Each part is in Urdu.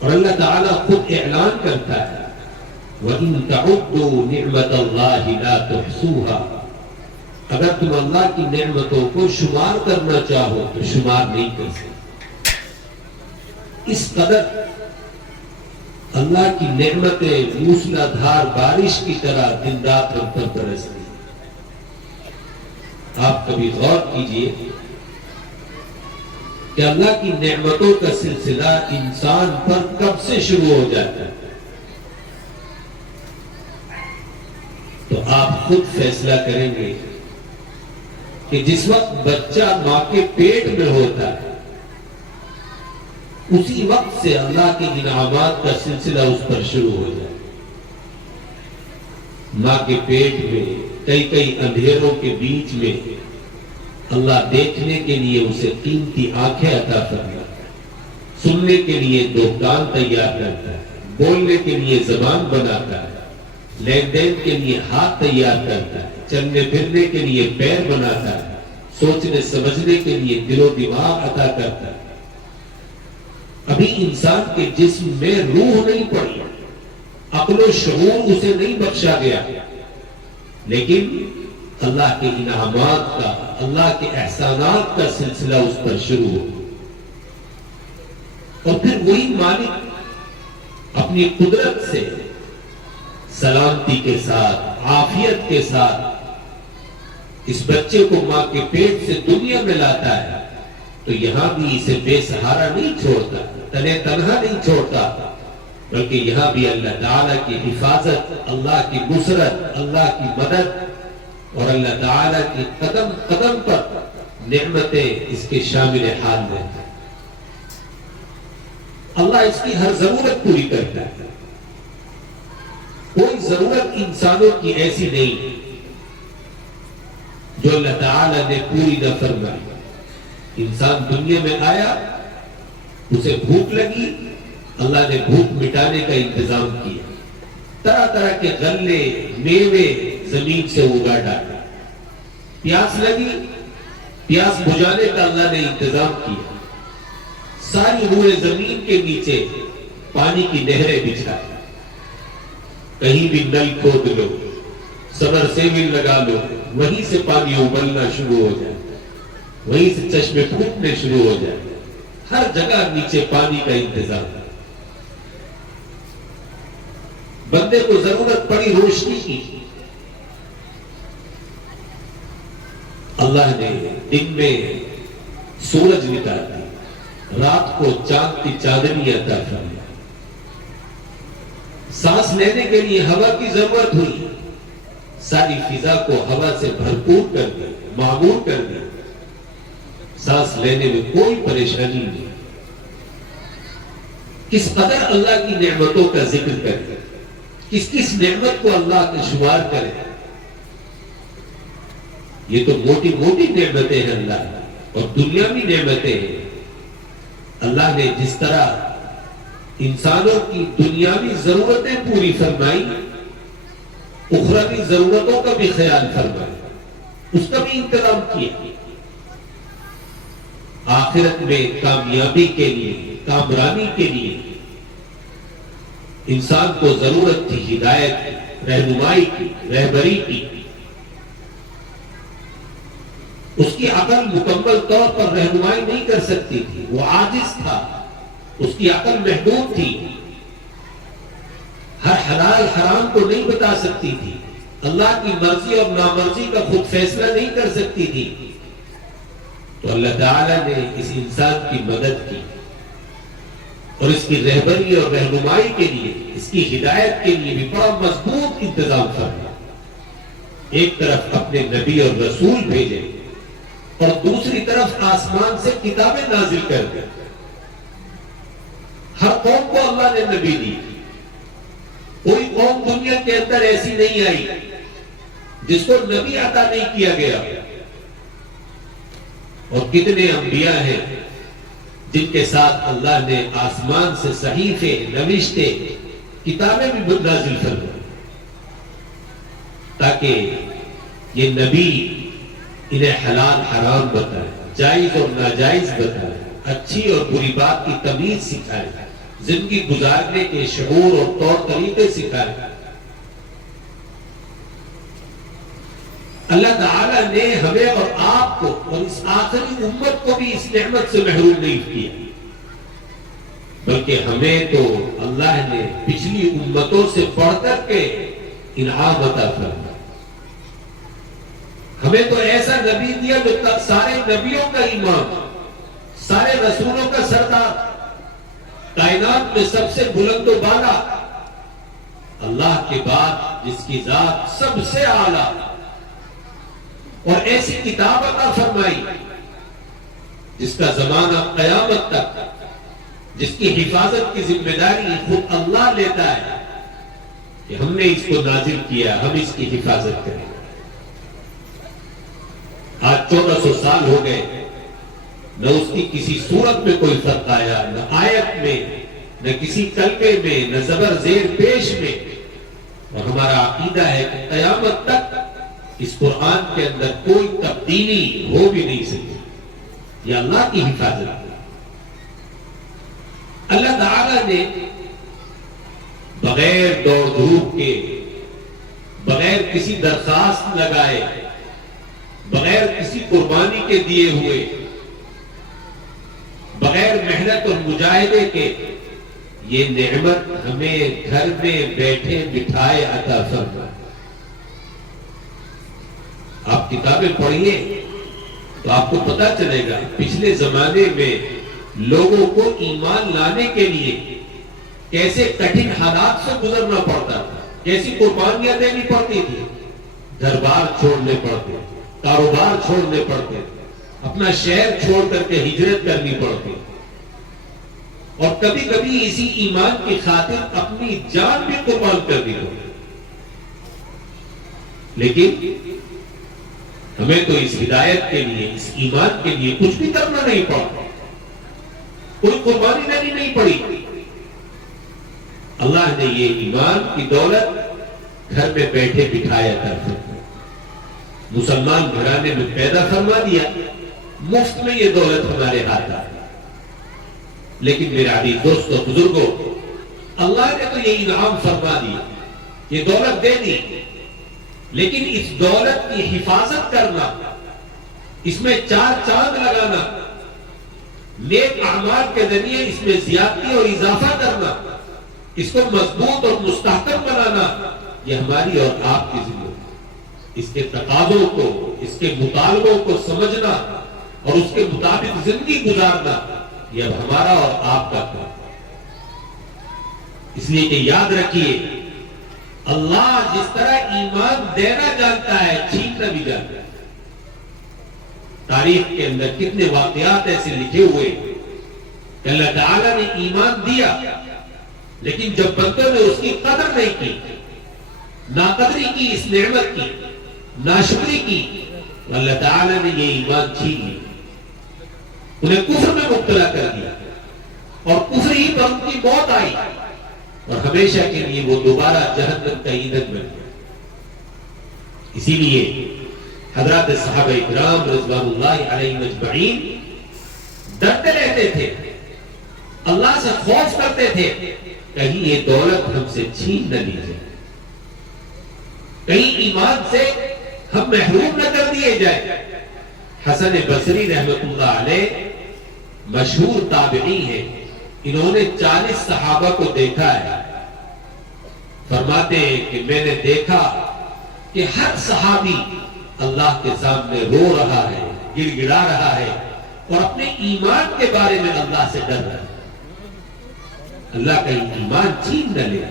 اور اللہ تعالیٰ خود اعلان کرتا ہے وَإِن تَعُدُّوا نِعْمَةَ اللَّهِ لَا تُحْصُوهَا، اگر تم اللہ کی نعمتوں کو شمار کرنا چاہو تو شمار نہیں کر سکتے۔ اس قدر اللہ کی نعمتیں موسلا دھار بارش کی طرح دن رات ہم پر برستی ہیں۔ آپ کبھی غور کیجئے کہ اللہ کی نعمتوں کا سلسلہ انسان پر کب سے شروع ہو جاتا ہے؟ تو آپ خود فیصلہ کریں گے کہ جس وقت بچہ ماں کے پیٹ میں ہوتا ہے اسی وقت سے اللہ کے انعامات کا سلسلہ اس پر شروع ہو جائے۔ ماں کے پیٹ میں کئی اندھیروں کے بیچ میں اللہ دیکھنے کے لیے اسے قیمتی آنکھیں عطا فرماتا ہے، سننے کے لیے دو کان تیار کرتا ہے، بولنے کے لیے زبان بناتا ہے، لین دین کے لیے ہاتھ تیار کرتا ہے، چلنے پھرنے کے لیے پیر بناتا ہے، سوچنے سمجھنے کے لیے دل و دماغ عطا کرتا ہے۔ ابھی انسان کے جسم میں روح نہیں پڑی، عقل و شعور اسے نہیں بخشا گیا، لیکن اللہ کے انعامات کا، اللہ کے احسانات کا سلسلہ اس پر شروع ہو۔ اور پھر وہی مالک اپنی قدرت سے سلامتی کے ساتھ، عافیت کے ساتھ اس بچے کو ماں کے پیٹ سے دنیا میں لاتا ہے تو یہاں بھی اسے بے سہارا نہیں چھوڑتا، تنہا نہیں چھوڑتا، بلکہ یہاں بھی اللہ تعالیٰ کی حفاظت، اللہ کی نصرت، اللہ کی مدد اور اللہ تعالیٰ کی قدم قدم پر نعمتیں اس کے شامل حال میں ہیں۔ اللہ اس کی ہر ضرورت پوری کرتا ہے، کوئی ضرورت انسانوں کی ایسی نہیں جو اللہ تعالیٰ نے پوری نہ فرمائی۔ انسان دنیا میں آیا، اسے بھوک لگی، اللہ نے بھوک مٹانے کا انتظام کیا، طرح طرح کے غلے میوے زمین سے اگا ڈالے، پیاس لگی، پیاس بجھانے کا اللہ نے انتظام کیا، ساری روئے زمین کے نیچے پانی کی نہریں بچھائے، کہیں بھی نل کھود لو، سمر سیول لگا لو، وہیں سے پانی ابلنا شروع ہو جائے، وہیں سے چشمے پھوٹنے شروع ہو جائے، ہر جگہ نیچے پانی کا انتظام ہے۔ بندے کو ضرورت پڑی روشنی کی، اللہ نے دن میں سورج نکال دی، رات کو چاند کی چاندنی عطا فرمائی، سانس لینے کے لیے ہوا کی ضرورت ہوئی، ساری فضا کو ہوا سے بھرپور کر دی، معمور کر دی، سانس لینے میں کوئی پریشانی نہیں۔ کس قدر اللہ کی نعمتوں کا ذکر کرے، کس کس نعمت کو اللہ کا شمار کرے۔ یہ تو موٹی موٹی نعمتیں ہیں اللہ، اور دنیاوی نعمتیں ہیں۔ اللہ نے جس طرح انسانوں کی دنیاوی ضرورتیں پوری فرمائی، اخروی ضرورتوں کا بھی خیال فرمایا، اس کا بھی انتظام کیا۔ آخرت میں کامیابی کے لیے، کامرانی کے لیے انسان کو ضرورت تھی ہدایت کی، رہنمائی کی، رہبری کی۔ اس کی عقل مکمل طور پر رہنمائی نہیں کر سکتی تھی، وہ عاجز تھا، اس کی عقل محدود تھی، ہر حلال حرام کو نہیں بتا سکتی تھی، اللہ کی مرضی اور نامرضی کا خود فیصلہ نہیں کر سکتی تھی۔ تو اللہ تعالیٰ نے اس انسان کی مدد کی اور اس کی رہبری اور رہنمائی کے لیے، اس کی ہدایت کے لیے بھی بڑا مضبوط انتظام فرمایا۔ ایک طرف اپنے نبی اور رسول بھیجے اور دوسری طرف آسمان سے کتابیں نازل کر دی۔ ہر قوم کو اللہ نے نبی دی، کوئی قوم دنیا کے اندر ایسی نہیں آئی جس کو نبی عطا نہیں کیا گیا۔ اور کتنے انبیاء ہیں جن کے ساتھ اللہ نے آسمان سے صحیفے، نوشتے، کتابیں بھی نازل فرمائی تاکہ یہ نبی انہیں حلال حرام بتائے، جائز اور ناجائز بتائے، اچھی اور بری بات کی تمیز سکھائے، زندگی گزارنے کے شعور اور طور طریقے سکھائے۔ اللہ تعالیٰ نے ہمیں اور آپ کو اور اس آخری امت کو بھی اس نعمت سے محروم نہیں کیا، بلکہ ہمیں تو اللہ نے پچھلی امتوں سے بڑھ کر کے انعام عطا فرمایا۔ ہمیں تو ایسا نبی دیا جو سارے نبیوں کا امام، سارے رسولوں کا سردار، کائنات میں سب سے بلند و بالا، اللہ کے بعد جس کی ذات سب سے اعلیٰ، اور ایسی کتاب عطا فرمائی جس کا زمانہ قیامت تک، جس کی حفاظت کی ذمہ داری خود اللہ لیتا ہے کہ ہم نے اس کو نازل کیا، ہم اس کی حفاظت کریں۔ آج 1400 سال ہو گئے، نہ اس کی کسی صورت میں کوئی فرق آیا، نہ آیت میں، نہ کسی کلمے میں، نہ زبر زیر پیش میں، اور ہمارا عقیدہ ہے کہ قیامت تک اس قرآن کے اندر کوئی تبدیلی ہو بھی نہیں سکتی۔ یہ اللہ کی حفاظت ہے۔ اللہ تعالیٰ نے بغیر دوڑ دھوپ کے، بغیر کسی درخواست لگائے، بغیر کسی قربانی کے دیے ہوئے، بغیر محنت اور مجاہدے کے یہ نعمت ہمیں گھر میں بیٹھے بٹھائے عطا فرمائے۔ آپ کتابیں پڑھیے تو آپ کو پتا چلے گا پچھلے زمانے میں لوگوں کو ایمان لانے کے لیے کیسے کٹھن حالات سے گزرنا پڑتا تھا، کیسی قربانیاں دینی پڑتی تھی، گھر بار چھوڑنے پڑتے، کاروبار چھوڑنے پڑتے، اپنا شہر چھوڑ کر کے ہجرت کرنی پڑتی، اور کبھی کبھی اسی ایمان کی خاطر اپنی جان بھی قربان کرنی پڑتی۔ لیکن ہمیں تو اس ہدایت کے لیے، اس ایمان کے لیے کچھ بھی کرنا نہیں پڑا، کوئی قربانی دینی نہیں پڑی۔ اللہ نے یہ ایمان کی دولت گھر میں بیٹھے بٹھایا کرتے، مسلمان گھرانے میں پیدا فرما دیا، مفت میں یہ دولت ہمارے ہاتھ آ۔ لیکن میرے عزیز دوستو بزرگوں، اللہ نے تو یہ انعام فرما دیا، یہ دولت دے دی، لیکن اس دولت کی حفاظت کرنا، اس میں چار چاند لگانا، نیک اعمال کے ذریعے اس میں زیادتی اور اضافہ کرنا، اس کو مضبوط اور مستحکم بنانا، یہ ہماری اور آپ کی ذمہ ہے۔ اس کے تقاضوں کو، اس کے مطالبوں کو سمجھنا اور اس کے مطابق زندگی گزارنا، یہ اب ہمارا اور آپ کا کام ہے۔ اس لیے کہ یاد رکھیے، اللہ جس طرح ایمان دینا جانتا ہے، چھیننا بھی جانتا ہے۔ تاریخ کے اندر کتنے واقعات ایسے لکھے ہوئے کہ اللہ تعالیٰ نے ایمان دیا، لیکن جب بندوں نے اس کی قدر نہیں کی، ناقدری کی اس نعمت کی، ناشکری کی، تو اللہ تعالیٰ نے یہ ایمان چھین لی، انہیں کفر میں مبتلا کر دیا، اور کفر ہی پر ان کی موت آئی، اور ہمیشہ کے لیے وہ دوبارہ جہنم کا ایندھن بن گیا۔ اسی لیے حضرات صحابہ اکرام رضوان اللہ علیہم اجمعین ڈرتے رہتے تھے، اللہ سے خوف کرتے تھے، کہیں یہ دولت ہم سے چھین نہ لی جائے، کہیں ایمان سے ہم محروم نہ کر دیے جائے۔ حسن بصری رحمت اللہ علیہ مشہور تابعی ہیں، انہوں نے 40 صحابہ کو دیکھا ہے، فرماتے ہیں کہ میں نے دیکھا کہ ہر صحابی اللہ کے سامنے رو رہا ہے، گڑ گڑا رہا ہے، اور اپنے ایمان کے بارے میں اللہ سے ڈر رہا ہے۔ اللہ کا ایمان چھین نہ لے،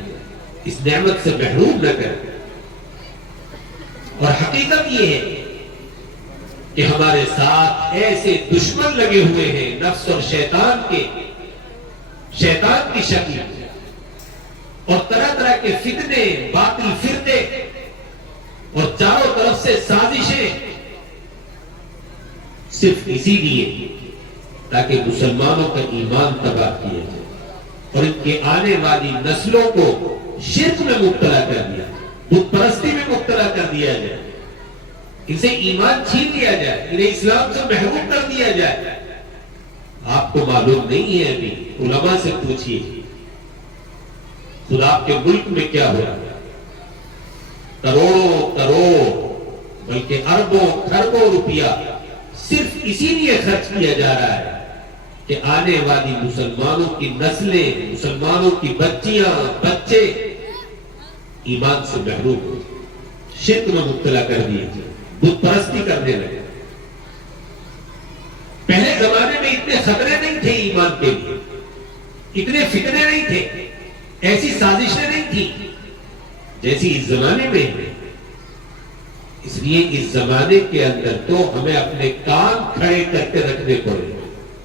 اس نعمت سے محروم نہ کرے۔ اور حقیقت یہ ہے کہ ہمارے ساتھ ایسے دشمن لگے ہوئے ہیں، نفس اور شیطان کی شکل میں، اور طرح طرح کے فتنے، باطل فرقے، اور چاروں طرف سے سازشیں، صرف اسی لیے تاکہ مسلمانوں کا ایمان تباہ کیا جائے اور ان کے آنے والی نسلوں کو شرک میں مبتلا کر دیا، بت پرستی میں مبتلا کر دیا جائے، ان سے ایمان چھین لیا جائے، انہیں اسلام سے محروم کر دیا جائے۔ آپ کو معلوم نہیں ہے، ابھی علماء سے پوچھیے خدا کے ملک میں کیا ہو رہا ہے؟ کروڑوں کروڑ بلکہ اربوں کھربوں روپیہ صرف اسی لیے خرچ کیا جا رہا ہے کہ آنے والی مسلمانوں کی نسلیں، مسلمانوں کی بچیاں بچے ایمان سے محروم ہو، شرک میں مبتلا کر دیے جائے، بت پرستی کرنے لگے۔ پہلے زمانے میں اتنے خطرے نہیں تھے ایمان کے لیے، اتنے فتنے نہیں تھے، ایسی سازشیں نہیں تھی جیسی اس زمانے میں ہے۔ اس لیے اس زمانے کے اندر تو ہمیں اپنے کان کھڑے کر کے رکھنے پڑے،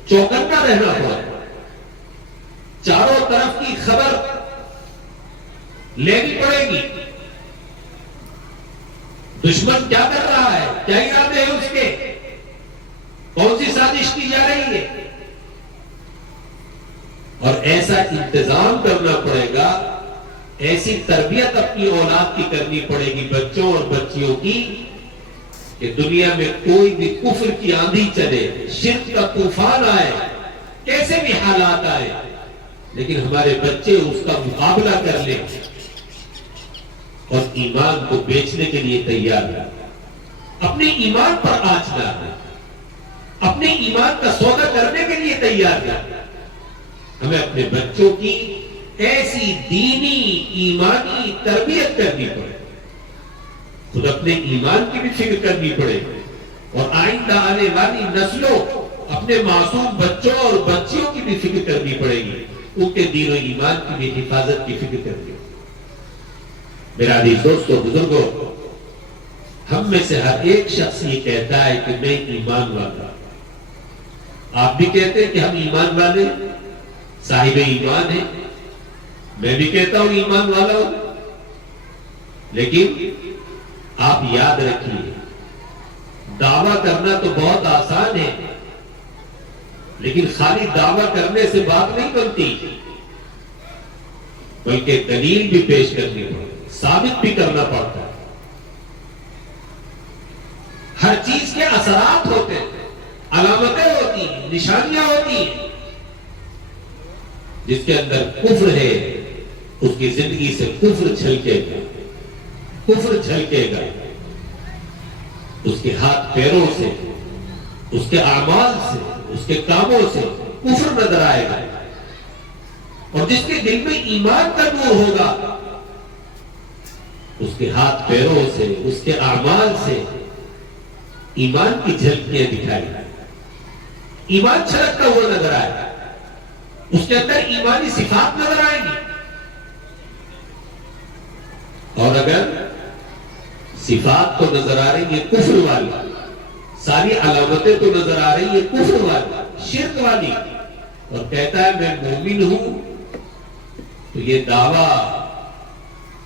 چوکنا رہنا پڑا، چاروں طرف کی خبر لینی پڑے گی۔ دشمن کیا کر رہا ہے، کیا ارادے ہیں اس کے، کون سی سازش کی جا رہی ہے، اور ایسا انتظام کرنا پڑے گا، ایسی تربیت اپنی اولاد کی کرنی پڑے گی، بچوں اور بچیوں کی، کہ دنیا میں کوئی بھی کفر کی آندھی چلے، شرک کا طوفان آئے، کیسے بھی حالات آئے، لیکن ہمارے بچے اس کا مقابلہ کر لیں اور ایمان کو بیچنے کے لیے تیار ہیں، اپنے ایمان پر آنچ نہ ہے، اپنے ایمان کا سودا کرنے کے لیے تیار ہیں۔ ہمیں اپنے بچوں کی ایسی دینی ایمانی تربیت کرنی پڑے، خود اپنے ایمان کی بھی فکر کرنی پڑے، اور آئندہ آنے والی نسلوں، اپنے معصوم بچوں اور بچیوں کی بھی فکر کرنی پڑے گی، ان کے دین و ایمان کی بھی حفاظت کی فکر کرنی پڑے گی۔ میرا عزیز دوستو، بزرگوں، ہم میں سے ہر ایک شخص یہ کہتا ہے کہ میں ایمان والا ہوں۔ آپ بھی کہتے ہیں کہ ہم ایمان والے ہیں، صاحب ایمان ہیں، میں بھی کہتا ہوں ایمان والا ہوں، لیکن آپ یاد رکھیے، دعویٰ کرنا تو بہت آسان ہے، لیکن خالی دعویٰ کرنے سے بات نہیں بنتی، بلکہ دلیل بھی پیش کرنی پڑتی، ثابت بھی کرنا پڑتا ہے۔ ہر چیز کے اثرات ہوتے ہیں، علامتیں ہوتی ہیں، نشانیاں ہوتی ہیں۔ جس کے اندر کفر ہے اس کی زندگی سے کفر چھلکے گا، کفر چھلکے گا، اس کے ہاتھ پیروں سے، اس کے اعمال سے، اس کے کاموں سے کفر نظر آئے گا، اور جس کے دل میں ایمان کا نور ہوگا اس کے ہاتھ پیروں سے، اس کے اعمال سے ایمان کی جھلکیاں دکھائی، ایمان چھلکتا ہوا نظر آئے گا، اس کے اندر ایمانی صفات نظر آئیں گی۔ اور اگر صفات تو نظر آ رہی ہے کفر والی، ساری علامتیں تو نظر آ رہی ہے کفر والی، شرک والی، اور کہتا ہے میں مومن ہوں، تو یہ دعویٰ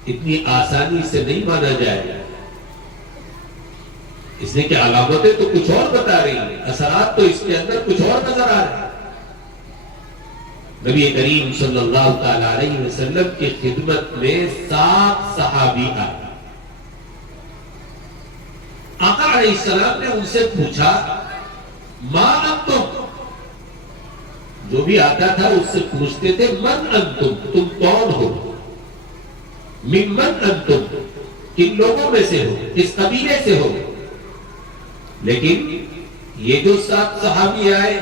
اتنی آسانی سے نہیں مانا جائے گا، اس لیے کہ علامتیں تو کچھ اور بتا رہی ہیں، اثرات تو اس کے اندر کچھ اور نظر آ رہے ہیں۔ نبی کریم صلی اللہ تعالی علیہ وسلم کی خدمت میں 7 صحابی آئے۔ آقا علیہ السلام نے ان سے پوچھا ما انتم، جو بھی آتا تھا اس سے پوچھتے تھے من انتم، تم کون ہو، ممن انتم، کن لوگوں میں سے ہو، کس قبیلے سے ہو، لیکن یہ جو 7 صحابی آئے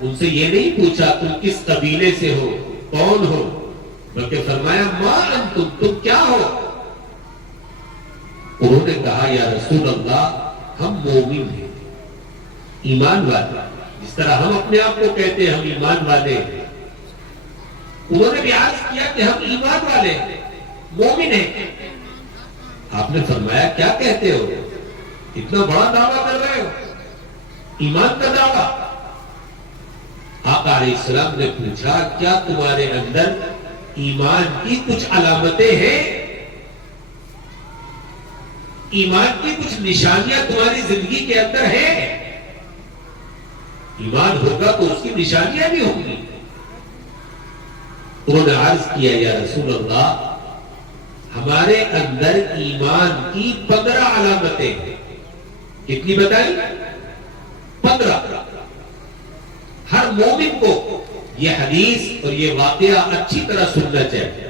ان سے یہ نہیں پوچھا تم کس قبیلے سے ہو، کون ہو، بلکہ فرمایا ما انتم، تم کیا ہو۔ انہوں نے کہا یا رسول اللہ ہم مومن ہیں، ایمان والے، جس طرح ہم اپنے آپ کو کہتے ہیں ہم ایمان والے ہیں، انہوں نے بھی عرض کیا کہ ہم ایمان والے ہیں، مومن ہیں۔ آپ نے فرمایا کیا کہتے ہو، اتنا بڑا دعویٰ کر رہے ہو، ایمان کا دعویٰ۔ آقا علیہ السلام نے پوچھا کیا تمہارے اندر ایمان کی کچھ علامتیں ہیں، ایمان کی کچھ نشانیاں تمہاری زندگی کے اندر ہیں؟ ایمان ہوگا تو اس کی نشانیاں بھی ہوں گی۔ انہوں نے عرض کیا یا رسول اللہ ہمارے اندر ایمان کی 15 علامتیں ہیں۔ کتنی بتائی؟ 15۔ ہر مومن کو یہ حدیث اور یہ واقعہ اچھی طرح سننا چاہیے۔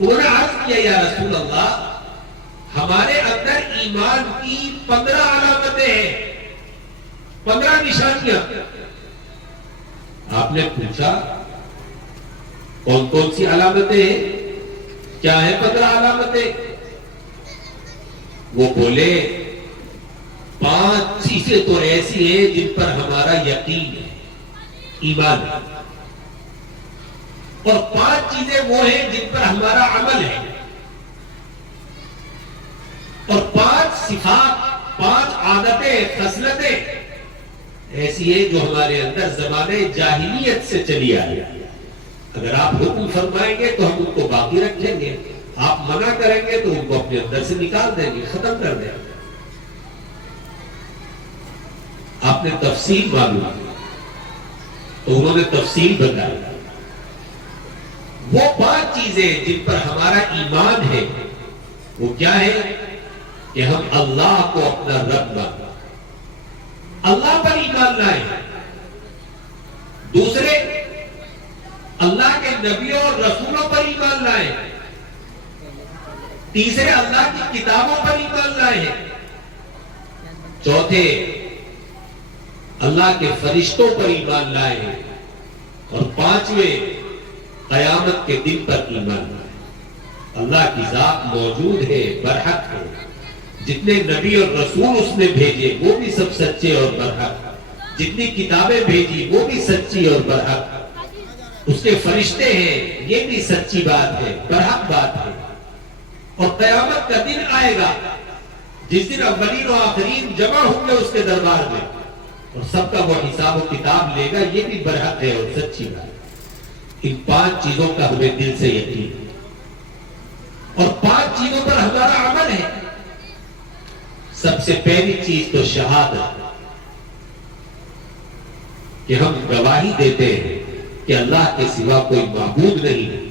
انہوں نے عرض کیا یا رسول اللہ ہمارے اندر ایمان کی 15 علامتیں ہیں، 15 نشانیاں۔ آپ نے پوچھا کون کون سی علامتیں ہیں، کیا ہے 15 علامتیں؟ وہ بولے 5 چیزیں تو ایسی ہیں جن پر ہمارا یقین ہے، ایمان ہے، اور 5 چیزیں وہ ہیں جن پر ہمارا عمل ہے، اور 5 صفات، 5 عادتیں، خصلتیں ایسی ہیں جو ہمارے اندر زمانے جاہلیت سے چلی آئی۔ اگر آپ حکم فرمائیں گے تو ہم ان کو باقی رکھیں گے، آپ منع کریں گے تو ان کو اپنے اندر سے نکال دیں گے، ختم کر دیں گے۔ آپ نے تفصیل معلوم تو انہوں نے تفصیل بتائی۔ وہ 5 چیزیں جن پر ہمارا ایمان ہے وہ کیا ہے کہ ہم اللہ کو اپنا رب مانیں، اللہ پر ایمان لائیں۔ دوسرے، اللہ کے نبیوں اور رسولوں پر ایمان لائیں۔ تیسرے، اللہ کی کتابوں پر ایمان لائیں۔ چوتھے، اللہ کے فرشتوں پر ایمان لائیں۔ اور 5ویں، قیامت کے دن پر ایمان لائیں۔ اللہ کی ذات موجود ہے، برحق ہے، جتنے نبی اور رسول اس نے بھیجے وہ بھی سب سچے اور برحق، جتنی کتابیں بھیجی وہ بھی سچی اور برحق، اس کے فرشتے ہیں یہ بھی سچی بات ہے، برحق بات ہے۔ اور قیامت کا دن آئے گا جس دن اولین و آخرین جمع ہوں گے اس کے دربار میں، اور سب کا وہ حساب و کتاب لے گا، یہ بھی برحق ہے اور سچی بات ہے۔ ان 5 چیزوں کا ہمیں دل سے یقین ہے، اور 5 چیزوں پر ہمارا عمل ہے۔ سب سے پہلی چیز تو شہادت، کہ ہم گواہی دیتے ہیں کہ اللہ کے سوا کوئی معبود نہیں،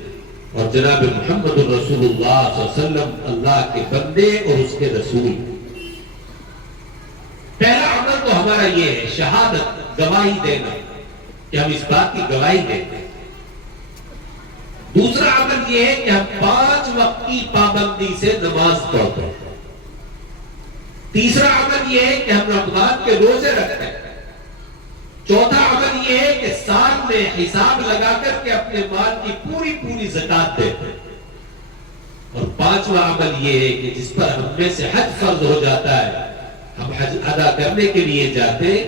اور جناب محمد رسول اللہ صلی اللہ علیہ وسلم اللہ کے بندے اور اس کے رسول۔ پہلا عمل تو ہمارا یہ ہے، شہادت، گواہی دینا، کہ ہم اس بات کی گواہی دیتے ہیں۔ دوسرا عمل یہ ہے کہ ہم 5 وقت کی پابندی سے نماز پڑھتے ہیں۔ تیسرا عمل یہ ہے کہ ہم رمضان کے روزے رکھتے ہیں۔ چوتھا عمل یہ ہے کہ سال میں حساب لگا کر کے اپنے مال کی پوری زکات دیتے ہیں۔ اور 5واں عمل یہ ہے کہ جس پر ہم میں سے حج فرض ہو جاتا ہے، ہم حج ادا کرنے کے لیے جاتے ہیں،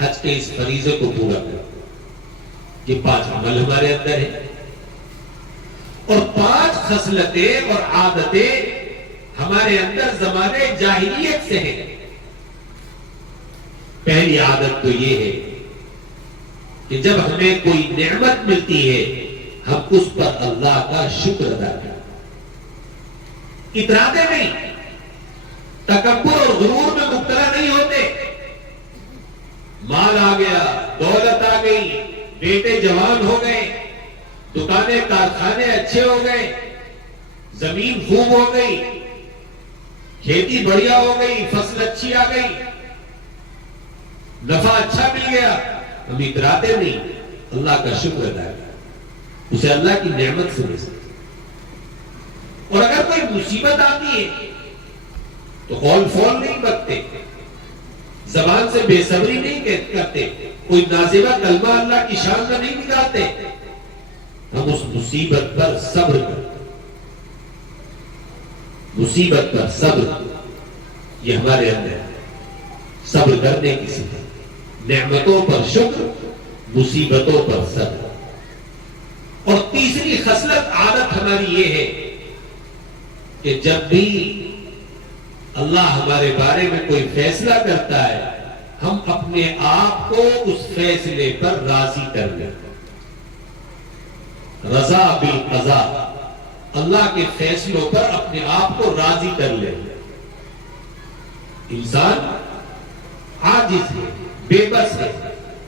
حج کے اس فریضے کو پورا کرتے ہیں۔ یہ 5 عمل ہمارے اندر ہے، اور 5 خصلتیں اور عادتیں ہمارے اندر زمانے جاہلیت سے ہیں۔ پہلی عادت تو یہ ہے کہ جب ہمیں کوئی نعمت ملتی ہے ہم اس پر اللہ کا شکر ادا کریں، اتراتے نہیں، تکبر اور غرور میں مبتلا نہیں ہوتے۔ مال آ گیا، دولت آ گئی، بیٹے جوان ہو گئے، دکانیں کارخانے اچھے ہو گئے، زمین خوب ہو گئی، کھیتی بڑھیا ہو گئی، فصل اچھی آ گئی، نفع اچھا مل گیا، ہم اتراتے نہیں، اللہ کا شکر ادا کریں، اسے اللہ کی نعمت سمجھتے۔ اور اگر کوئی مصیبت آتی ہے تو قول فول نہیں بکتے، زبان سے بے صبری نہیں کرتے، کوئی نازیبہ کلمہ اللہ کی شان کا نہیں نکالتے، ہم اس مصیبت پر صبر کرتے۔ مصیبت پر صبر، یہ ہمارے اندر صبر کرنے کی صفت، نعمتوں پر شکر، مصیبتوں پر صبر۔ اور تیسری خصلت، عادت ہماری یہ ہے کہ جب بھی اللہ ہمارے بارے میں کوئی فیصلہ کرتا ہے ہم اپنے آپ کو اس فیصلے پر راضی کر لیں۔ رضا بالقضاء، اللہ کے فیصلوں پر اپنے آپ کو راضی کر لیں۔ انسان عاجز ہے، بے بس ہے،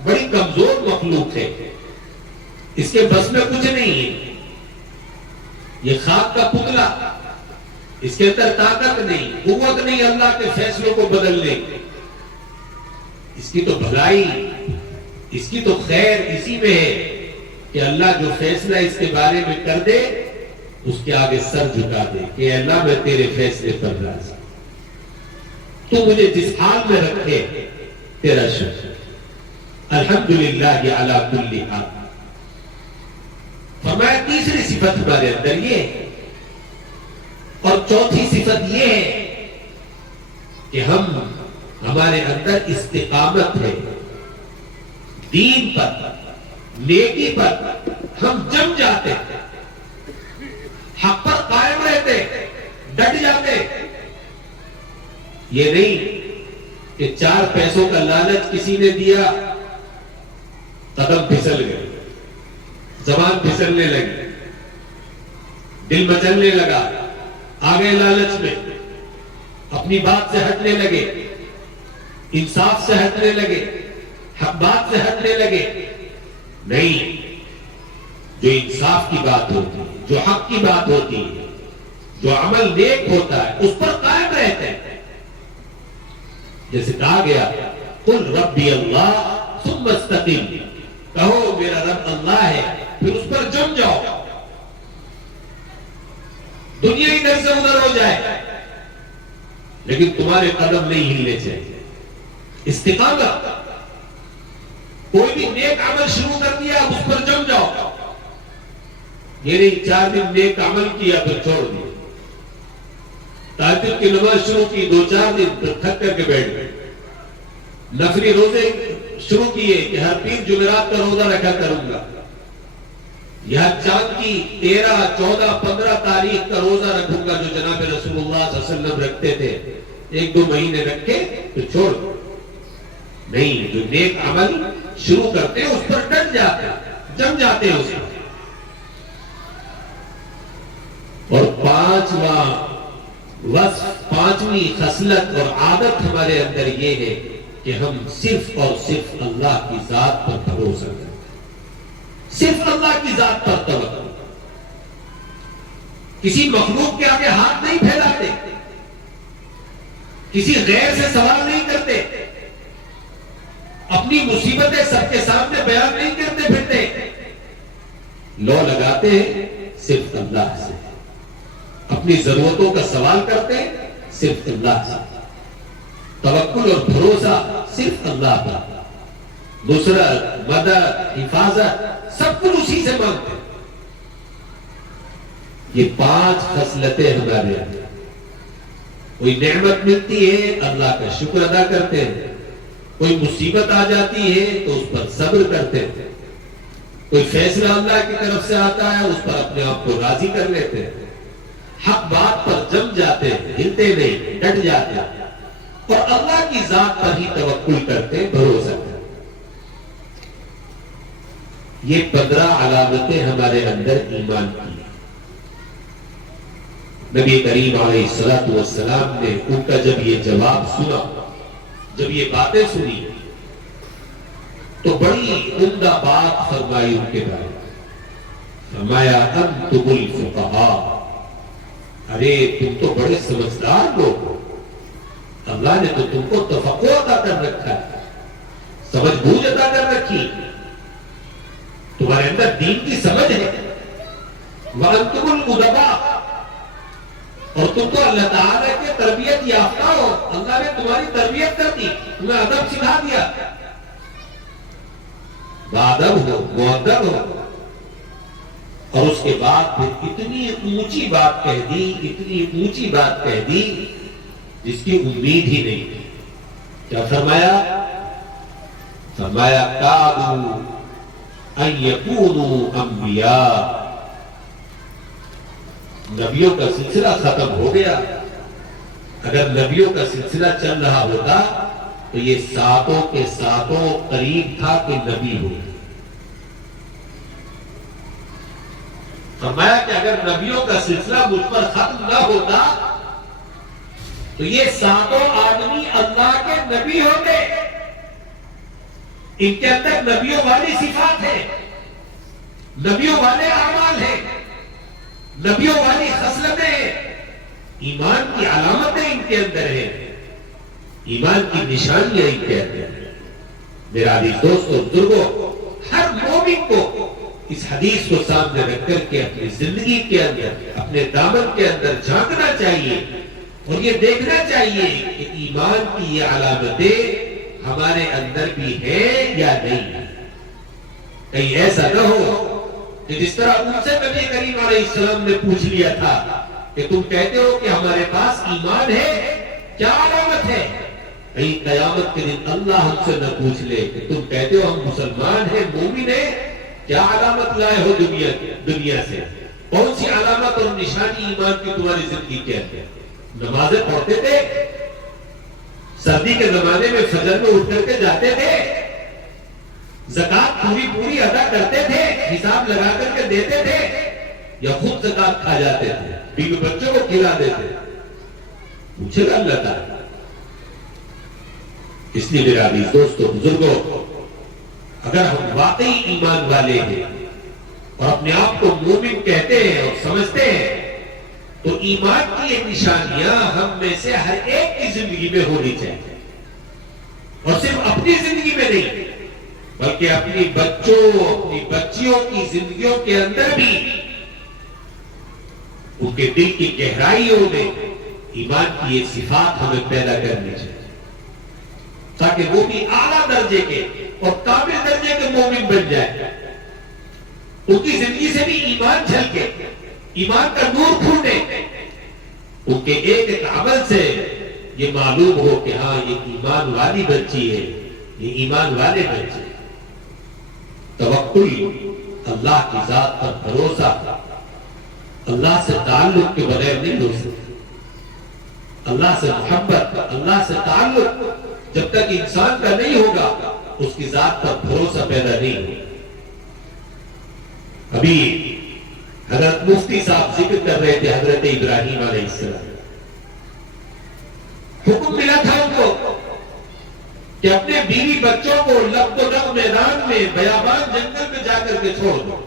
بڑی کمزور مخلوق ہے، اس کے بس میں کچھ نہیں ہے، یہ خاک کا پتلا، اس کے اندر طاقت نہیں، قوت نہیں اللہ کے فیصلوں کو بدلنے کی۔ اس کی تو بھلائی، اس کی تو خیر اسی میں ہے کہ اللہ جو فیصلہ اس کے بارے میں کر دے اس کے آگے سر جھکا دے کہ اے اللہ میں تیرے فیصلے پر راضی، تو مجھے جس حال میں رکھے تیرا شکر، الحمدللہ علی کل حال۔ فرمایا تیسری صفت ہمارے اندر یہ ہے، اور چوتھی صفت یہ ہے کہ ہمارے اندر استقامت ہے، دین پر، نیکی پر ہم جم جاتے، حق پر قائم رہتے، ڈٹ جاتے۔ یہ نہیں کہ 4 پیسوں کا لالچ کسی نے دیا، قدم پھسل گئے، زبان پھسلنے لگی، دل مچلنے لگا، آگے لالچ میں اپنی بات سے ہٹنے لگے، انصاف سے ہٹنے لگے، حق بات سے ہٹنے لگے۔ نہیں، جو انصاف کی بات ہوتی ہے، جو حق کی بات ہوتی ہے، جو عمل نیک ہوتا ہے، اس پر قائم رہتے ہیں۔ جیسے کہا گیا قل ربی اللہ ثم استقم، کہو میرا رب اللہ ہے، پھر اس پر جم جاؤ۔ دنیا ادھر سے ادھر ہو جائے لیکن تمہارے قدم نہیں ہلنے چاہیے۔ استقامت، کوئی بھی نیک عمل شروع کر دیا اس پر جم جاؤ، یہ نہیں 4 دن نیک عمل کیا پھر چھوڑ دیا، تہجد کی نماز شروع کی 2-4 دن پھر تھک کر کے بیٹھ گئے، نفلی روزے شروع کیے کہ ہر پیر جمعرات کا روزہ رکھا کروں گا، یا چاند کی 13، 14، 15 تاریخ کا روزہ رکھوں گا جو جناب رسول اللہ صلی اللہ علیہ وسلم رکھتے تھے، 1-2 مہینے رکھے پھر چھوڑ دو۔ نہیں، جو نیک عمل شروع کرتے ہیں اس پر ڈٹ جاتے ہیں، جم جاتے ہیں اس پر۔ اور 5واں وصف، 5ویں خصلت اور عادت ہمارے اندر یہ ہے کہ ہم صرف اور صرف اللہ کی ذات پر بھروسہ کریں، صرف اللہ کی ذات پر توکل، کسی مخلوق کے آگے ہاتھ نہیں پھیلاتے، کسی غیر سے سوال نہیں کرتے، اپنی مصیبتیں سب کے سامنے بیان نہیں کرتے پھرتے، لو لگاتے ہیں صرف اللہ سے، اپنی ضرورتوں کا سوال کرتے ہیں صرف اللہ سے، توکل اور بھروسہ صرف اللہ پر، نصرت، مدد، حفاظت سب کچھ اسی سے مانگتے ہیں۔ یہ 5 خصلتیں ہمارے ہیں۔ کوئی نعمت ملتی ہے اللہ کا شکر ادا کرتے ہیں، کوئی مصیبت آ جاتی ہے تو اس پر صبر کرتے ہیں، کوئی فیصلہ اللہ کی طرف سے آتا ہے اس پر اپنے آپ کو راضی کر لیتے ہیں، حق بات پر جم جاتے ہیں، ہلتے نہیں، ڈٹ جاتے ہیں، اور اللہ کی ذات پر ہی توکل کرتے ہیں، بھروسہ کرتے ہیں۔ یہ 15 علامتیں ہمارے اندر ایمان کی ہیں۔ نبی کریم علیہ الصلوۃ والسلام نے ان کا جب یہ جواب سنا، جب یہ باتیں سنی تو بڑی عمدہ بات فرمائی ان کے بارے میں۔ فرمایا انتم الفقہاء، ارے تم تو بڑے سمجھدار لوگ ہو، اللہ نے تو تم کو تفقہ عطا کر رکھا ہے، سمجھ بوجھ عطا کر رکھی، تمہارے اندر دین کی سمجھ ہے۔ وانتم الادباء، اور تم تو اللہ تعالیٰ کے تربیت یافتہ ہو، اللہ نے تمہاری تربیت کر دی، تمہیں ادب سکھا دیا، باادب ہو، مؤدب ہو، اور اس کے بعد پھر اتنی اونچی بات کہہ دی، اتنی اونچی بات کہہ دی جس کی امید ہی نہیں تھی۔ کیا فرمایا؟ فرمایا کادوا ان یکونوا انبیاء، نبیوں کا سلسلہ ختم ہو گیا۔ اگر نبیوں کا سلسلہ چل رہا ہوتا تو یہ 7 کے 7 قریب تھا کہ نبی ہو۔ فرمایا کہ اگر نبیوں کا سلسلہ مجھ پر ختم نہ ہوتا تو یہ 7 آدمی اللہ کے نبی ہوتے۔ ان کے اندر نبیوں والی صفات ہے، نبیوں والے اعمال ہیں، نبیوں والی خصلتیں، ایمان کی علامتیں ان کے اندر ہیں، ایمان کی نشانیاں ان کے اندر ہیں۔ میرا عزیز دوستو، بزرگوں، ہر مومن کو اس حدیث کو سامنے رکھ کر کے اپنی زندگی کے اندر، اپنے دامن کے اندر جھانکنا چاہیے اور یہ دیکھنا چاہیے کہ ایمان کی یہ علامتیں ہمارے اندر بھی ہیں یا نہیں. کہیں ایسا نہ ہو کہ جس طرح ان سے نبی کریم علیہ السلام نے پوچھ لیا تھا کہ تم کہتے ہو کہ ہمارے پاس ایمان ہے، کیا علامت ہے؟ کہیں قیامت کے دن اللہ ہم سے نہ پوچھ لے کہ تم کہتے ہو ہم مسلمان ہیں، مومن ہیں، کیا علامت لائے ہو دنیا سے؟ کون سی علامت اور نشانی ایمان کی تمہاری زندگی کے اندر؟ نمازیں پڑھتے تھے، سردی کے زمانے میں فجر میں اٹھ کر کے جاتے تھے، زکات پوری ادا کرتے تھے، حساب لگا کر کے دیتے تھے، یا خود زکات کھا جاتے تھے، بیوی بچوں کو کھلا دیتے؟ پوچھے گا اللہ تعالیٰ. اس لیے میرا عزیز دوستو، بزرگوں، اگر ہم واقعی ایمان والے ہیں اور اپنے آپ کو مومن کہتے ہیں اور سمجھتے ہیں تو ایمان کی یہ نشانیاں ہم میں سے ہر ایک کی زندگی میں ہونی چاہیے. اور صرف اپنی زندگی میں نہیں بلکہ اپنی بچوں، اپنی بچیوں کی زندگیوں کے اندر بھی ان کے دل کی گہرائیوں میں ایمان کی یہ صفات ہمیں پیدا کرنی چاہیے تاکہ وہ بھی اعلیٰ درجے کے اور کامل درجے کے مومن بن جائے. ان کی زندگی سے بھی ایمان جھلکے، ایمان کا نور پھوٹے، ان کے ایک ایک عمل سے یہ معلوم ہو کہ ہاں یہ ایمان والی بچی ہے، یہ ایمان والے بچے. توکل، اللہ کی ذات پر بھروسہ اللہ سے تعلق کے بغیر نہیں ہو سکتا. اللہ سے محبت، اللہ سے تعلق جب تک انسان کا نہیں ہوگا اس کی ذات پر بھروسہ پیدا نہیں ہوگا. ابھی حضرت مفتی صاحب ذکر کر رہے تھے حضرت ابراہیم علیہ السلام. حکم ملا تھا ان کو کہ اپنے بیوی بچوں کو لب و لب میدان میں، بیابان جنگل میں جا کر کے چھوڑ دو.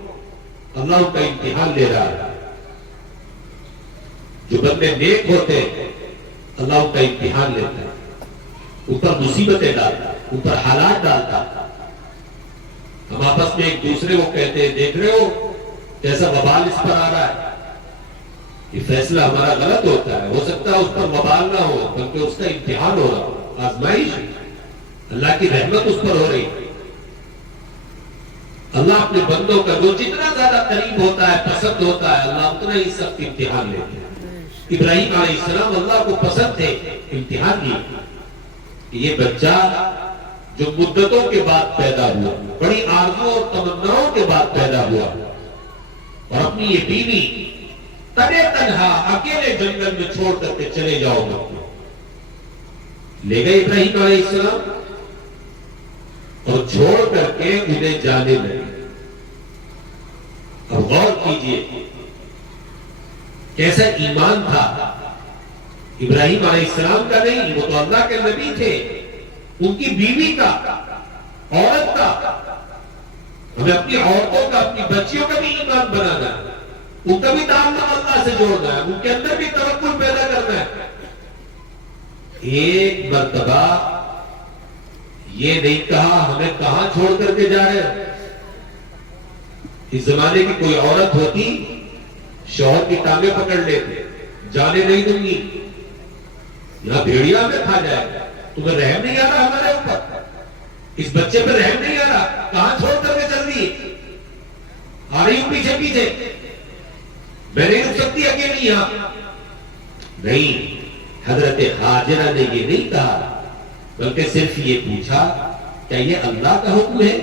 اللہ ان کا امتحان لے رہا ہے. جو بندے نیک ہوتے اللہ ان کا امتحان لیتا ہے، اوپر مصیبتیں ڈالتا، اوپر حالات ڈالتا. ہم آپس میں ایک دوسرے کو کہتے ہیں دیکھ رہے ہو کیسا وبال اس پر آ رہا ہے. یہ فیصلہ ہمارا غلط ہوتا ہے، ہو سکتا ہے اس پر وبال نہ ہو بلکہ اس کا امتحان ہو رہا، آزمائش، اللہ کی رحمت اس پر ہو رہی. اللہ اپنے بندوں کا جو جتنا زیادہ قریب ہوتا ہے، پسند ہوتا ہے، اللہ اتنا ہی سخت امتحان لیتے ہیں. ابراہیم علیہ السلام اللہ کو پسند تھے، امتحان دی کہ یہ بچہ جو مدتوں کے بعد پیدا ہوا، بڑی آرزو اور تمناؤں کے بعد پیدا ہوا، اور اپنی یہ بیوی تنے تنہا اکیلے جنگل میں چھوڑ کر کے چلے جاؤ گے. لے گئے ابراہیم علیہ السلام اور چھوڑ کر کے انہیں جانے لگے. اب غور کیجئے کیسا ایمان تھا ابراہیم علیہ السلام کا. نہیں، وہ تو اللہ کے نبی تھے، ان کی بیوی کا، عورت کا. ہمیں اپنی عورتوں کا، اپنی بچیوں کا بھی ایمان بنانا ہے، ان کا بھی تعلق اللہ سے جوڑنا ہے، ان کے اندر بھی توکل پیدا کرنا ہے. ایک مرتبہ یہ نہیں کہا ہمیں کہاں چھوڑ کر کے جا رہے ہیں. اس زمانے کی کوئی عورت ہوتی شوہر کی ٹانگیں پکڑ لیتے، جانے نہیں دوں گی، یہاں بھیڑیا میں کھا جائے گا، تمہیں رحم نہیں آ رہا ہمارے اوپر، اس بچے پہ رحم نہیں آ رہا، کہاں چھوڑ کر کے چل دی، آ رہی ہوں پیچھے پیچھے، میں نہیں رک سکتی اکیلی یہاں. نہیں، حضرت ہاجرہ نے یہ نہیں کہا بلکہ صرف یہ پوچھا کیا یہ اللہ کا حکم ہے؟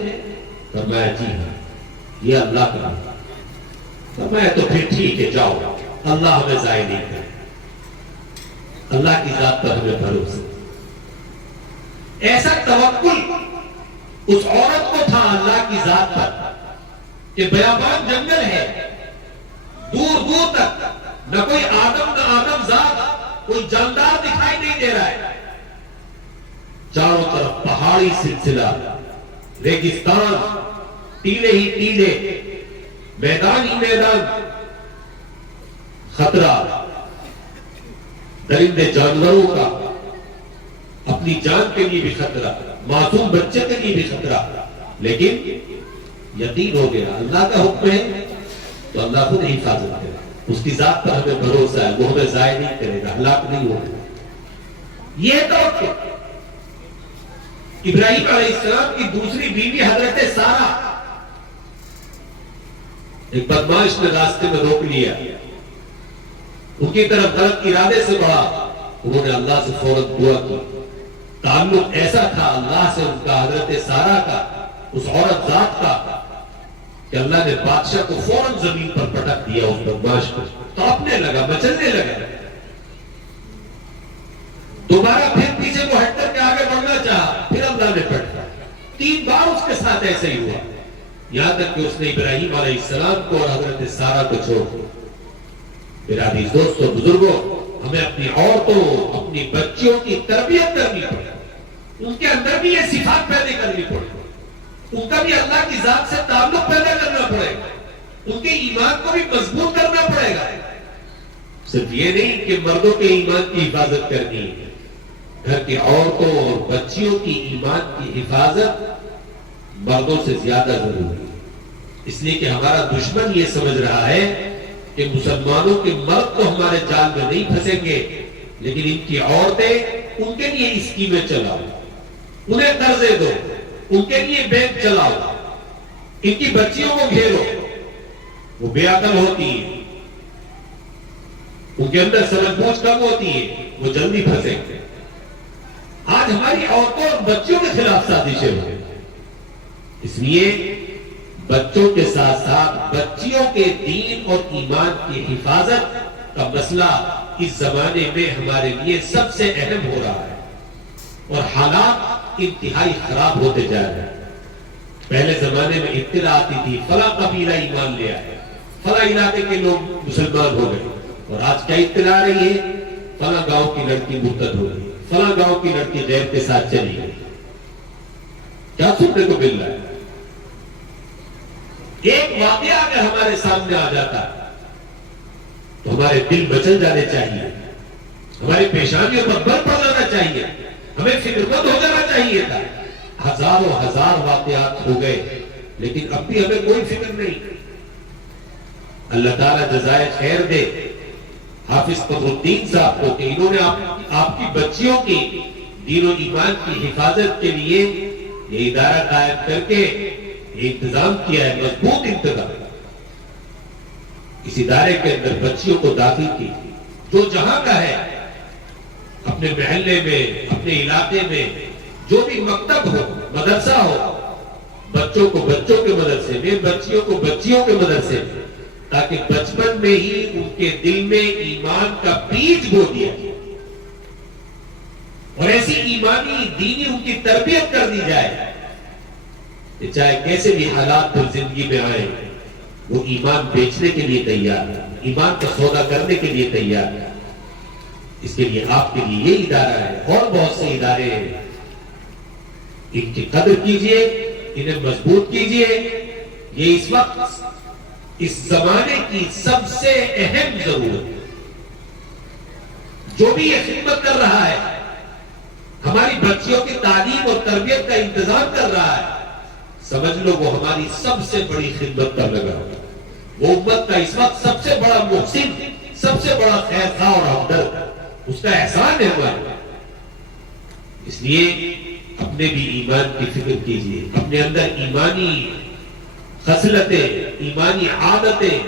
فرمایا جی ہاں یہ اللہ کا حکم. فرمایا تو پھر ٹھیک ہے جاؤ، اللہ ہمیں ضائع نہیں کرے. اللہ کی ذات پر ہمیں بھروسہ. ایسا توکل اس عورت کو تھا اللہ کی ذات پر کہ بیابان جنگل ہے، دور دور تک نہ کوئی آدم ذات، کوئی جاندار دکھائی نہیں دے رہا ہے. چاروں طرف پہاڑی سلسلہ، ریگستان، ٹیلے ہی ٹیلے، میدان ہی میدان، خطرہ درندے جانوروں کا، اپنی جان کے لیے بھی خطرہ، معصوم بچے کے لیے بھی خطرہ. لیکن یقین ہو گیا اللہ کا حکم ہے تو اللہ خود حفاظت کرے گا. اس کی ذات پر ہمیں بھروسہ ہے، وہ ہمیں ضائع نہیں کرے گا، ہلاک نہیں ہوگا. یہ توقع. ابراہیم علیہ السلام کی دوسری بیوی حضرت سارہ، ایک بدماش نے راستے میں روک لیا، ان کی طرف غلط ارادے سے بڑھا، انہوں نے اللہ سے فوراً دعا کی. تعلق ایسا تھا اللہ سے ان کا، حضرت سارہ کا، اس عورت ذات کا، کہ اللہ نے بادشاہ کو فوراً زمین پر پٹک دیا اس بدماش کو. کانپنے لگا، مچلنے لگا. دوبارہ پھر پیچھے کو ہٹ کر کے آگے بڑھنا چاہا، پھر اللہ نے پٹکا. 3 بار اس کے ساتھ ایسا ہی ہوا، یہاں تک کہ اس نے ابراہیم علیہ السلام کو اور حضرت سارہ کو چھوڑ دیا. میرا عزیز دوستو، بزرگوں، ہمیں اپنی عورتوں، اپنی بچیوں کی تربیت کرنی پڑے، ان کے اندر بھی یہ صفات پیدا کرنی پڑے، ان کا بھی اللہ کی ذات سے تعلق پیدا کرنا پڑے گا، ان کے ایمان کو بھی مضبوط کرنا پڑے گا. صرف یہ نہیں کہ مردوں کے ایمان کی حفاظت کرنی ہے، گھر کی عورتوں اور بچیوں کی ایمان کی حفاظت مردوں سے زیادہ ضروری ہے. اس لیے کہ ہمارا دشمن یہ سمجھ رہا ہے کہ مسلمانوں کے مرد تو ہمارے جال میں نہیں پھنسیں گے، لیکن ان کی عورتیں، ان کے لیے اسکیمیں چلاؤ، انہیں قرضے دو، ان کے لیے بینک چلاؤ، ان کی بچیوں کو گھیرو. وہ بے عقل ہوتی ہے، ان کے اندر سمجھ بوجھ کم ہوتی ہے، وہ جلدی پھنسیں گے. آج ہماری عورتوں اور بچوں کے خلاف سازشیں ہو رہی ہیں. اس لیے بچوں کے ساتھ ساتھ بچیوں کے دین اور ایمان کی حفاظت کا مسئلہ اس زمانے میں ہمارے لیے سب سے اہم ہو رہا ہے، اور حالات انتہائی خراب ہوتے جا رہے ہیں. پہلے زمانے میں اطلاع آتی تھی فلاں قبیلہ ایمان لے آئے، فلاں علاقے کے لوگ مسلمان ہو گئے، اور آج کیا اطلاع آ رہی ہے؟ فلاں گاؤں کی لڑکی مرتد ہو گئی، فلاں گاؤں کی لڑکی غیر کے ساتھ چلی گئی. کیا سننے کو مل رہا ہے؟ ایک واقعہ اگر ہمارے سامنے آ جاتا تو ہمارے دل مچل جانے چاہیے، ہماری پیشانیوں پر بل پڑ جانا چاہیے، ہمیں فکر مند ہو جانا چاہیے تھا. ہزاروں ہزار واقعات ہو گئے، لیکن اب بھی ہمیں کوئی فکر نہیں. اللہ تعالیٰ جزائے خیر دے حافظ قطب الدین صاحب کو کہ انہوں نے آپ کی بچیوں کی دین و ایمان کی حفاظت کے لیے یہ ادارہ قائم کر کے یہ انتظام کیا ہے، مضبوط انتظام. اس ادارے کے اندر بچیوں کو داخل کی، جو جہاں کا ہے، اپنے محلے میں، اپنے علاقے میں جو بھی مکتب ہو، مدرسہ ہو، بچوں کو بچوں کے مدرسے میں، بچیوں کو بچیوں کے مدرسے میں، تاکہ بچپن میں ہی ان کے دل میں ایمان کا بیج بو دیا اور ایسی ایمانی دینی ان کی تربیت کر دی جائے کہ چاہے کیسے بھی حالات پر زندگی میں آئے، وہ ایمان بیچنے کے لیے تیار ہے، ایمان کا سودا کرنے کے لیے تیار ہے. اس کے لیے آپ کے لیے یہ ادارہ ہے، اور بہت سے ادارے ہیں. ان کی قدر کیجئے، انہیں مضبوط کیجئے. یہ اس وقت اس زمانے کی سب سے اہم ضرورت ہے. جو بھی یہ خدمت کر رہا ہے، ہماری بچیوں کی تعلیم اور تربیت کا انتظام کر رہا ہے، سمجھ لو وہ ہماری سب سے بڑی خدمت کر لگا. وہ امت کا اس وقت سب سے بڑا محسن، سب سے بڑا خیر خواہ اور ہمدرد، اس کا احسان ہے ہمارے. اس لیے اپنے بھی ایمان کی فکر کیجئے، اپنے اندر ایمانی خصلتیں، ایمانی عادتیں،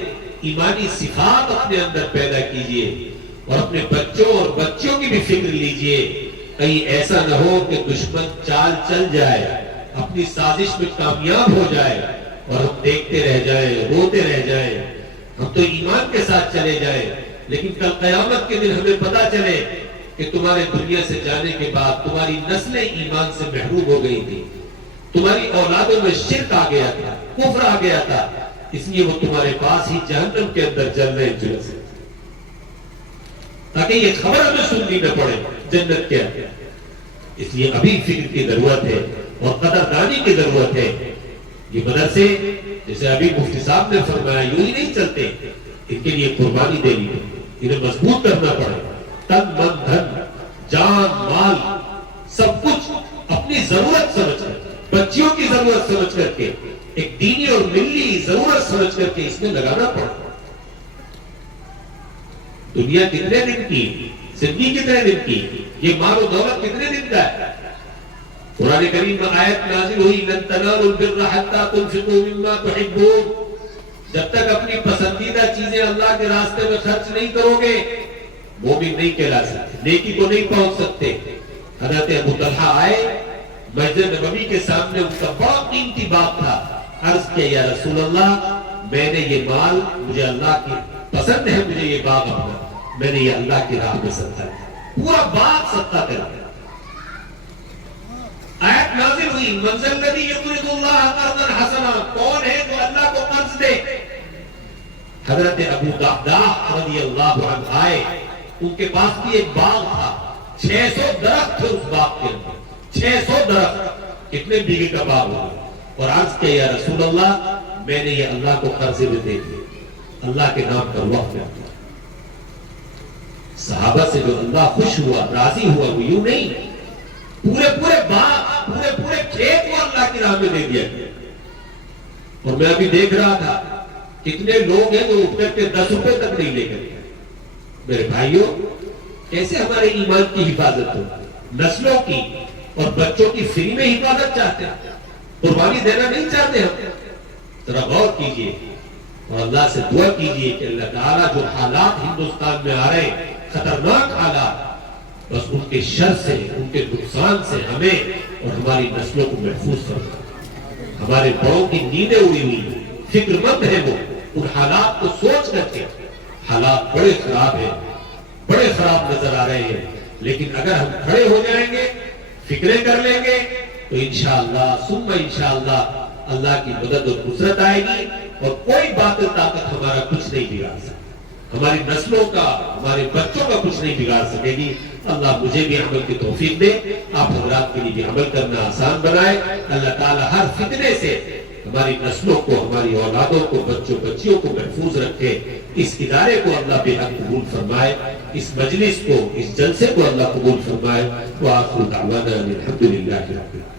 ایمانی صفات اپنے اندر پیدا کیجئے، اور اپنے بچوں اور بچیوں کی بھی فکر لیجئے. کہیں ایسا نہ ہو کہ دشمن چال چل جائے، اپنی سازش میں کامیاب ہو جائے، اور ہم دیکھتے رہ جائیں، روتے رہ جائیں. ہم تو ایمان کے ساتھ چلے جائیں، لیکن کل قیامت کے دن ہمیں پتا چلے کہ تمہارے دنیا سے جانے کے بعد تمہاری نسلیں ایمان سے محروم ہو گئی تھی، تمہاری اولادوں میں شرک آ گیا تھا، کفر آ گیا تھا، اس لیے وہ تمہارے پاس ہی جہنم کے اندر جل رہے جلس، تاکہ یہ خبر ہمیں سننی نہ پڑے جنت کیا ہے. اس لیے ابھی فکر کی ضرورت ہے اور قدردانی کی ضرورت ہے. یہ مدرسے جیسے ابھی مفتی صاحب نے فرمایا یوں ہی نہیں چلتے، ان کے لیے قربانی دینی ہے، انہیں مضبوط کرنا پڑے. تن من دھن جان مال سب کچھ اپنی ضرورت سمجھ کر، بچیوں کی ضرورت سمجھ کر کے ایک دینی اور ملی ضرورت سمجھ کر کے اس میں لگانا پڑا. دنیا کتنے دن کی، زندگی کتنے دن کی، یہ مال و دولت کتنے دن کا ہے. قرآن کریم میں آیت نازل ہوئی لن تنالوا البر حتى تنفقوا مما تحبون. جب تک اپنی پسندیدہ چیزیں اللہ کے راستے میں خرچ نہیں کرو گے مومن نہیں کہلا سکتے، نیکی کو نہیں پہنچ سکتے. حضرت ابو طلحہ آئے مسجد نبوی کے سامنے، ان کا بڑا قیمتی باغ تھا. عرض کیا یا رسول اللہ میں نے یہ مال، مجھے اللہ کی پسند ہے، مجھے یہ باغ اپنا، میں نے یہ اللہ کی راہ میں صدقہ کیا. پورا باغ صدقہ کرا. آیت نازل ہوئی من ذا الذی یقرض اللہ قرضا حسنا، کون ہے جو اللہ کو قرض دے. حضرت ابو دحداح رضی اللہ عنہ آئے، ان کے پاس بھی ایک باغ تھا، 600 درخت تھے اس باغ کے اندر، 600 درخت. کتنے بیگھے کا باغ ہوگا. اور عرض کیا یا رسول اللہ میں نے یہ اللہ کو قرض میں دے دیا، اللہ کے نام پر وقف کیا. صحابہ سے جو اللہ خوش ہوا، راضی ہوا، وہ یوں نہیں، پورے باغ، پورے کھیت کو اللہ کی راہ میں دے دیا. اور میں ابھی دیکھ رہا تھا کتنے لوگ ہیں جو اٹھ کر کے 10 روپے تک نہیں لے کر. میرے بھائیوں کیسے ہمارے ایمان کی حفاظت ہو، نسلوں کی اور بچوں کی فری میں حفاظت چاہتے ہیں، قربانی دینا نہیں چاہتے ہم. ذرا غور کیجئے اور اللہ سے دعا کیجئے کہ اللہ تعالیٰ جو حالات ہندوستان میں آ رہے ہیں، خطرناک حالات، بس ان کے شر سے، ان کے نقصان سے ہمیں اور ہماری نسلوں کو محفوظ فرمائے. ہمارے بڑوں کی نیندیں اڑی ہوئی، فکر مند ہے وہ، ان حالات کو سوچ کر کے. حالات بڑے خراب ہیں، بڑے خراب نظر آ رہے ہیں، لیکن اگر ہم کھڑے ہو جائیں گے، فکریں کر لیں گے تو انشاءاللہ ثم انشاءاللہ اللہ کی مدد اور نصرت آئے گی اور کوئی باطل طاقت ہمارا کچھ نہیں بگاڑ سکتی. ہماری نسلوں کا، ہمارے بچوں کا کچھ نہیں بگاڑ سکے گی. اللہ مجھے بھی عمل کی توفیق دے، آپ حضرات کے لیے بھی عمل کرنا آسان بنائے. اللہ تعالی ہر فتنے سے ہماری نسلوں کو، ہماری اولادوں کو، بچوں بچیوں کو محفوظ رکھے. اس ادارے کو اللہ بے حد قبول فرمائے، اس مجلس کو، اس جلسے کو اللہ قبول فرمائے. وآخر دعوانا الحمدللہ رب العالمین.